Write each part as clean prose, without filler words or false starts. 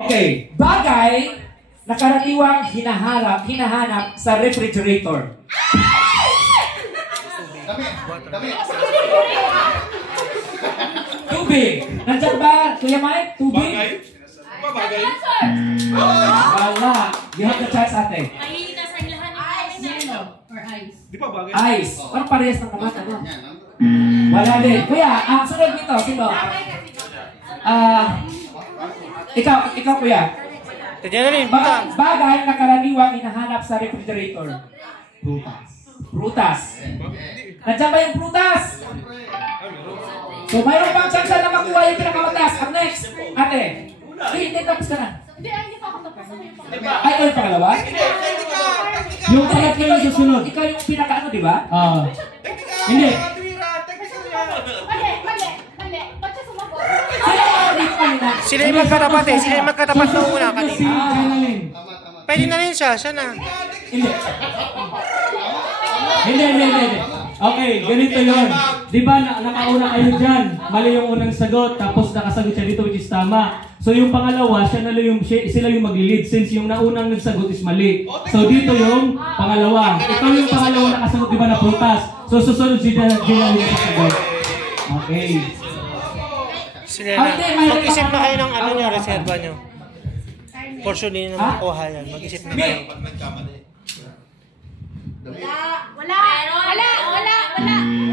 Okay, bagay na karaniwang hinahanap sa refrigerator. Tubig. Nandiyan ba, Kuya Mike? Tubig? Bagay? Wala. You have the chance, ate. Mahina sa ilahan ng ice. Or ice. Di pa bagay? Ice. Parang parehas ng naman, ano? Wala din. Kuya, ang sunod nito, sino? Ikaw, Kuya. Bagay na karaniwang hinahanap sa refrigerator. Prutas. Nandiyan ba yung prutas? So, mayroon pang chance na makuha yung pinakamataas. Ang next, ate. Hindi, tapos ka na. Hindi pa ako tapos. Ay, ikaw yung pangalawa? Yung pangatlo yung susunod. Ikaw yung pinaka-ano, di ba? Hindi. Mali. Ba't siya sumagot? Sila yung magkatapat eh. Sila yung magkatapat na una kanina. Pwede na rin siya. Siya na. Hindi. Okay, ganito yun. Di ba nakauna kayo dyan? Mali yung unang sagot, tapos nakasagot siya dito which is tama. So yung pangalawa, sila yung mag-lead since yung naunang nagsagot is mali. So dito yung pangalawa. Ito yung pangalawa nakasagot, di ba, na prutas. So susunod si Jenalyn sa sagot. Okay. Sila na. Mag-isip na kayo ng ano nyo, reserva nyo. Portion din ng makuha yan. Mag-isip na kayo.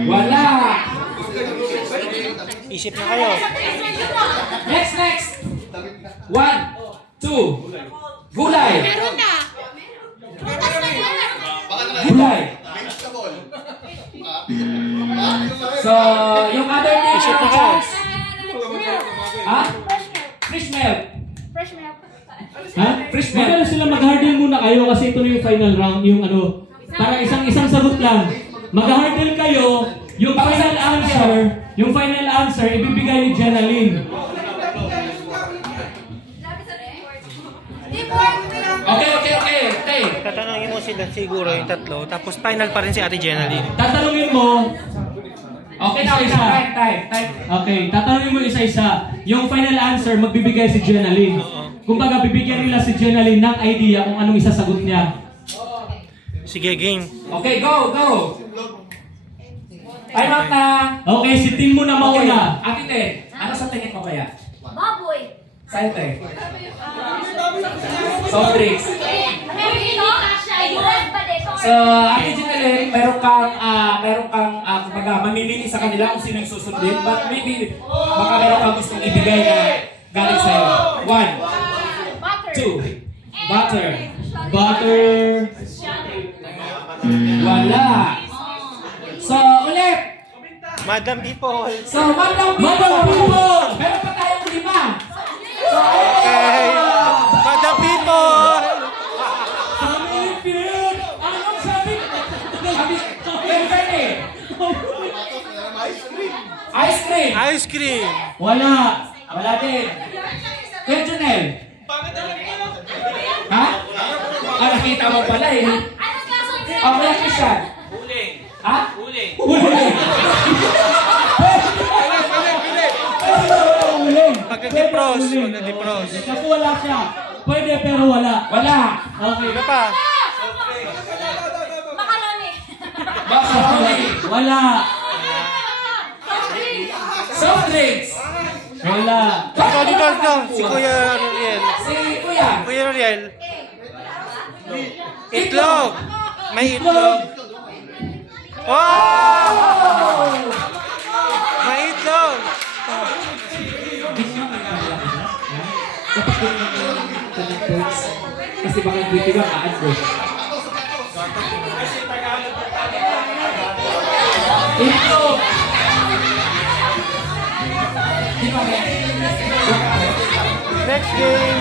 Wala. Isip na kayo. Next. 1, 2. Gulay. Meron na. Gulay. So, yung other thing, Isip na kayo. Ha? Fresh milk. Ha? Fresh milk. Magkano sila mag-hurdle muna kayo kasi ito na yung final round, yung ano, para isang sagot lang. Mag-hurdle kayo, yung final answer, ibibigay ni Jenalyn. Okay. Tatanungin mo sila siguro yung tatlo. Tapos final pa rin si Ate Jenalyn. Tatanungin mo, Okay, isa-isa. time. Okay, tatanungin mo isa-isa. Yung final answer, magbibigay si Jenalyn. Kumbaga, bibigyan nila si Jenalyn ng idea kung anong isasagot niya. Sige, game. Okay, go. Time out na. Okay, si Tim mo na mauna. Ate Te, ano sa tingin mo kaya? Baboy. Sa'yo, Te. Soft drinks. So, Ate Jenalyn, meron kang kumbaga, mamimili sa kanila kung sino yung susundin. But maybe, baka meron kang gustong ibigay na galing sa'yo. 1, 2. Butter. Wala. So, ulit. Madam People. So, Madam People. Meron pa tayong 5. So, Okay. Madam People. Anong sabi? Ice cream. Wala. Wala din. Kuya Junel. Ha? Nakita mo pala eh. Kuya Christian. Ha? Uling. Pagka-depros. Kasi wala siya. Pwede pero wala. Wala. Okay. Ano pa? Macaroni. Wala. Soft drinks. Wala. Dito. Si Kuya Roriel. Si Kuya. Kuya Roriel. Itlog. May itlog. Wow! May itlog. Kasi baka dito ba kaadbo. Itlog. Next game.